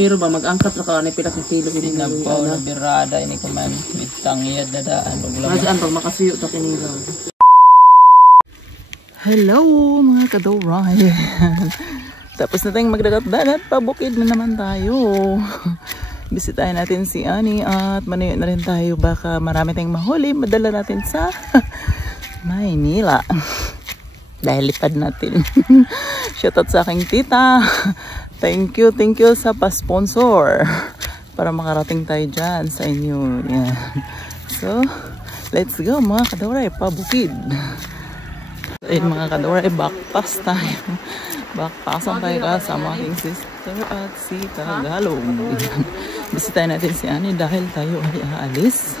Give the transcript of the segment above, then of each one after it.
Miro ba mag-angkat ra ka ni pila ka kilo ini Nagpaw na birada ini ko man with tangyad na daan ug laman. Nasaan pag makasiyo ta kini lang. Hello mga kadoray. Tapos na tayong magdagat-dagat, pabukid na naman tayo. Bisitahin natin si Ani at manayo na rin tayo. Baka marami tayong mahuli, madala natin sa Maynila. Dahil lipad natin. Shoutout sa aking tita. Thank you sa pa-sponsor. Para makarating tayo dyan sa inyo. Yan. So, let's go mga kadoray, pabukid. Ayun mga kadoray, backpass tayo. Backpassan tayo kasama aking sister at si Tagalog. Bisitahin natin si Ani dahil tayo ay aalis.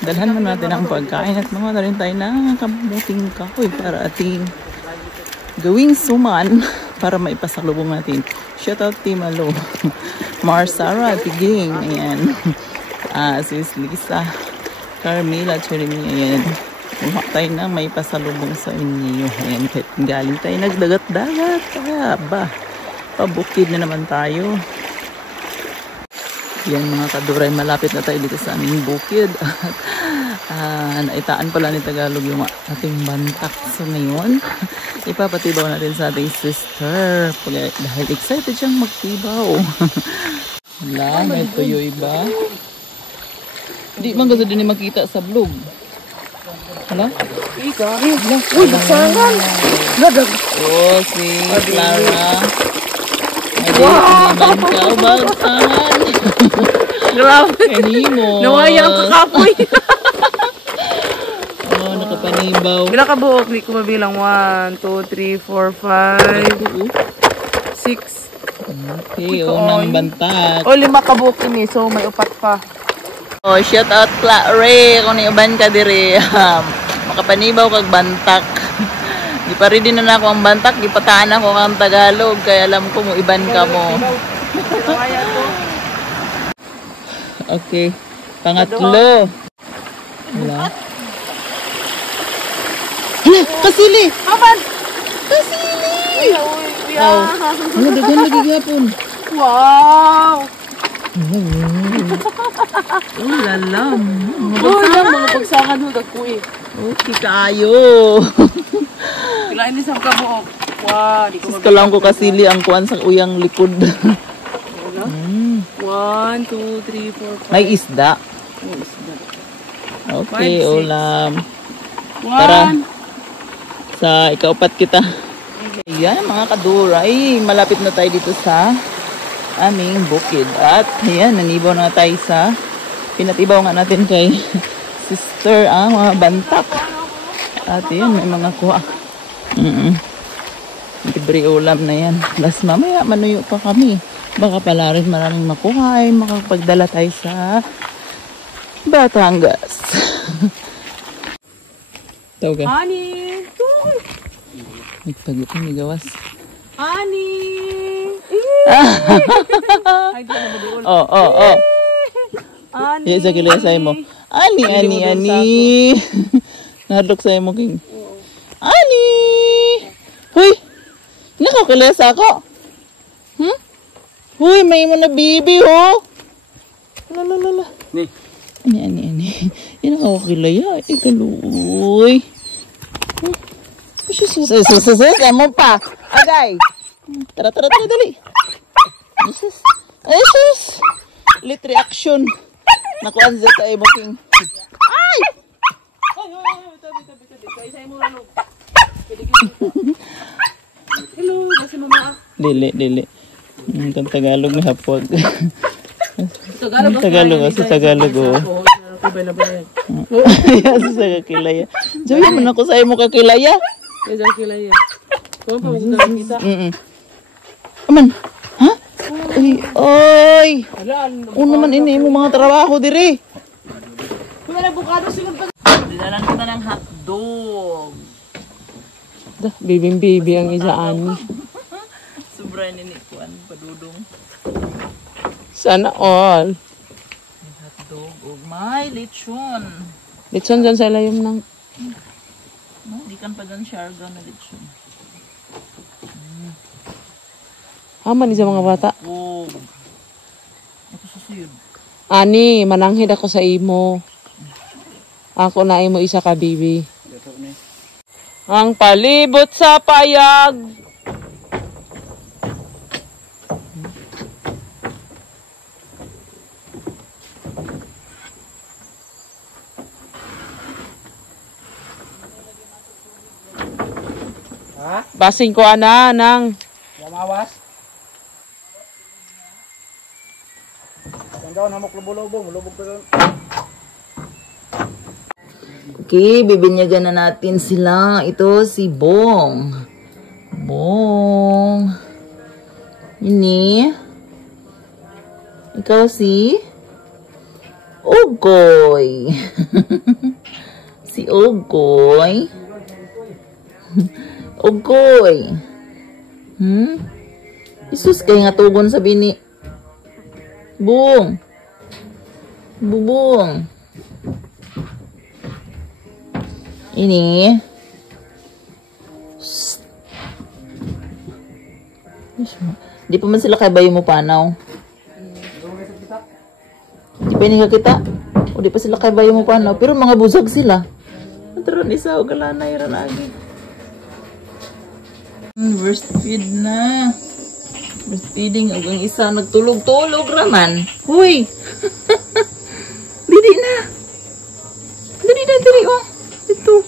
Dalhan mo natin ang pagkain at mga na rin tayo ng kamuting kahoy para ating gawing suman para maipasalubong natin. Shoutout Team Alo. Marsara, Tiging, ayan. Sis Lisa, Carmela, Cheremy, ayan. Kuha tayo na may pasalubong sa inyo. Ayan, kahit galing tayo nagdagat-dagat. Ba, pabukid na naman tayo. Yan mga kaduray, malapit na tayo dito sa aming bukid. At naitaan pala ni Tagalog yung ating bantak. So ngayon, ipapatibaw natin sa ating sister. Dahil excited siyang magtibaw. Wala, may tuyo iba. Hindi man kasi din makita sa vlog. Hala? Ika, uy, basangan! Nadag! Oh, si Clara. Wow! Ikaw, basangan! Grabe! Kanimo! Nawaya ang kakapoy! Oh, nakapanibaw. Bila ka buok, di ko mabilang. 1, 2, 3, 4, 5, 6. Okay, unang bantat. O, 5 ka buok ini, so may upat pa. Oh, shout out Clare, kung niuban ka diri. Makapanibaw kag bantak. Di pa rin din na ako ang bantak, di pataan ako ang Tagalog, kaya alam ko mo iban ka mo. Okay, pangatlo. Wala. Hala, kasili! Aman! Kasili! Wow! Ano, dagan lagi gapon. Wow! Oh, lalam. Uy, lang, mga pagsangan mo, dagkuy. Okay, kaayo. Kailangan isang kabuok. Wow, di ko Gusto lang ko kasili ang kuwan sa uyang likod. 1, 2, 3, 4, 5. May isda. Oh, isda. Okay, 5, 6. ulam. 1. Tara. Sa ikaupat kita. Ayan, mga kaduray. Malapit na tayo dito sa aming bukid. At ayan, nanibaw na tayo sa pinatibaw nga natin kay sister ang mga bantak. At ayan, may mga kuha. Libre ulam na yan. Plus mamaya manuyo pa kami. Baka pala rin maraming makuha ay makapagdala tayo sa Batangas. Tawag ka? Honey! Nagpagod na may gawas. Honey! Oh. Honey! Yes, sa kilay sa'yo mo. Ani. Nahadlok sa'yo mo, King. Ani! Huy! Nakakilay sa ako. Huy, may mo na bibi, ho. Lala. Ni. Ani. Yan ako kilaya. Kaluoy. Sus, mo pa. Agay. Tara, dali. Jesus. Lit reaction. Nakuan sa tayo mo, King. Ay! Hello, basta mama. Dili. Ang Tagalog na hapwag. Tagalog sa Tagalog, oh. Yes, sa kakilaya. Sabi mo na ko sa'yo mo kakilaya. Yes, kakilaya. Kung pa magdala kita. Aman, ha? Oy! Ano naman ini mo mga trabaho diri? Kung na bukado sunod pa. Dinalan kita ng hotdog. Baby ang isaan. Sobra nini kuan padudong. Sana all. Hotdog ug may lechon. Litson dyan sa ilayom ng... Di kan pa dyan sharga na lechon. Aman ni sa mga bata. Oh. Ani, mananghid ako sa imo. Ako na imo isa ka, baby. Ang palibot sa payag. Ha? Basing ko ana nang. Wamawas? Yan daw, namok lubog-lubog. Lubog pa doon. Okay, bibinyagan na natin sila. Ito si Bong. Bong. Ini. Ikaw si Ogoy. Si Ogoy. Ogoy. Isus kay nga tugon sa bini. Bong. Bubong. Ini. Di pa man sila kay bayo mo panaw. Di pa kita. O di pa sila kay bayo mo panaw. Pero mga busag sila. Nataro ni sa galanay ran agi. Breastfeed na. Breastfeeding ang isa nagtulog-tulog raman. Huy. Didi na. Didi oh. Ito.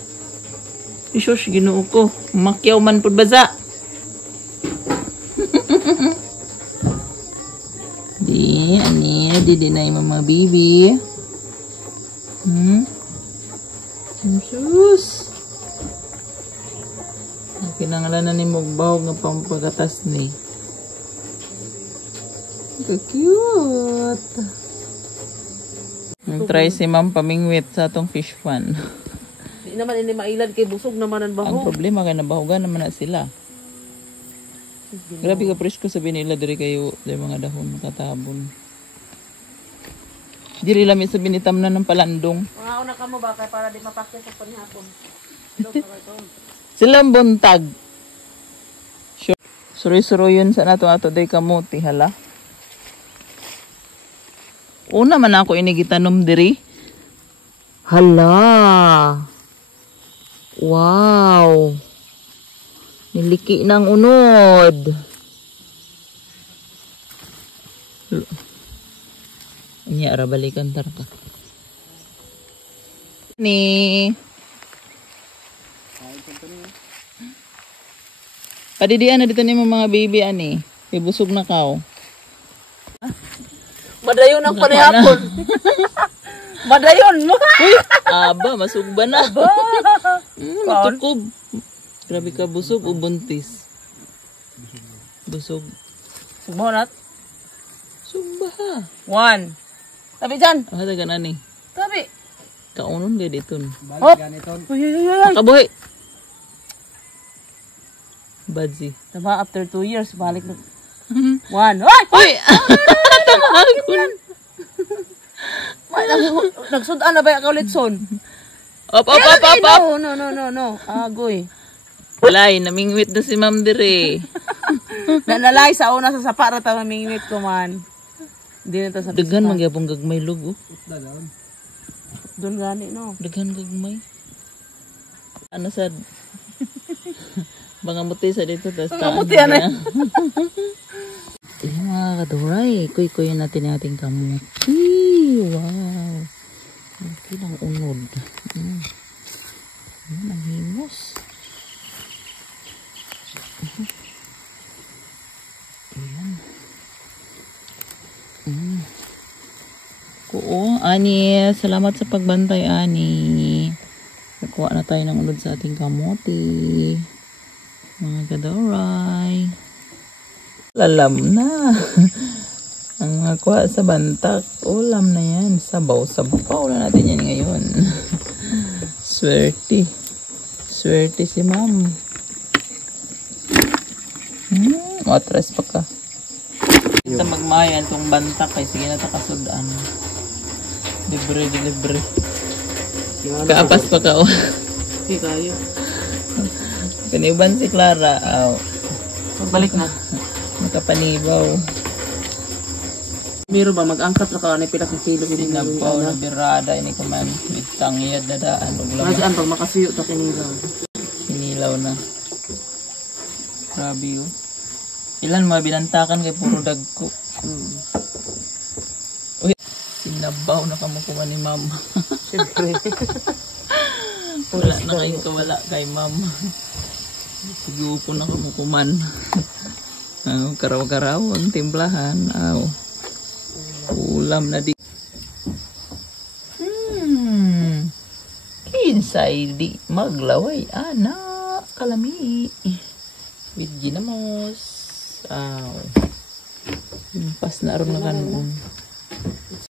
Isos, ginoo ko. Makyaw man po baza. Di na yung mga baby. Sus. Kinangalanan ni Mugbawag nga pampagatas ni. Cute. Try si Ma'am pamingwit sa atong fish pan. Di naman ini mailad kay busog naman ang baho. Ang problema kay nabahugan naman na sila. Grabe ka presko sabi nila diri kayo diri mga dahon katabon. Diri lami sabi ni tamnan ng palandong. Mga una ka mo ba kay para di mapakya sa panihapon. Silang buntag. Sure. Suri-suri yun sa nato ato day kamuti hala. Una man ako inigitanom diri. Hala. Wow. Niliki ng unod. Anya ara balikan tar ka. Ni. Padidian na dito ni mo mga baby ani. Ibusog na kao. Madayon ang panihapon. Madayon mo. Aba, masugba na. Tukob. Grabe ka busog o buntis. Busog. Sumbonat. Sugba ha. 1. Tabi dyan. Ah, taga na ni. Tabi. Kaunon gaya dito. Hop. Ay. Kabuhi. Badzi. Diba after 2 years, balik na. 1. Ay! Uy! Tamagon. Nagsudan na ba ikaw litson? Op. No. Agoy. Walay, namingwit na si Ma'am dire. Nanalay sa una sa sapa rata mamingwit ko man. Hindi na to sa Daghan magyapong gagmay lugo. Doon gani no. Daghan gagmay. Ano sad? Bangamuti sa dito. Bangamuti ana. Ayan mga kaduray. Kuy-kuy natin yung ating kamuti. Wow. Okay lang unod. Ayan ang himos. Ayan. Oo, Ani. Salamat sa pagbantay, Ani. Nakuha na tayo ng unod sa ating kamuti. Mga kaduray. Lalam na. Ang mga kuha sa bantak, ulam na yan. Sabaw na natin yan ngayon. Swerte. Swerte si Ma'am. Matras pa ka. Ito magmayan itong bantak ay sige na takasudan. Libre. Kaapas pa ka o. Hindi tayo. Kaniban si Clara. Pagbalik na. Makapanibaw. Meron ba mag-angkat ra ka na pila ka kilo Sinabaw na birada ini kuman with tangyad na daan ug laman. Masaan pag makasiyo ta kinilaw. Hinilaw na. Grabe yun. Ilan mga binantakan kay puro dagko. Uy, sinabaw na kamukuha ni mama. Siyempre. Wala na kayong kawala kay mama. Sigupo na kamukuman. Karaw-karaw ang timplahan. Ulam na di. Kinsay di maglaway anak kalami. With ginamos. Impas na aron na kanon.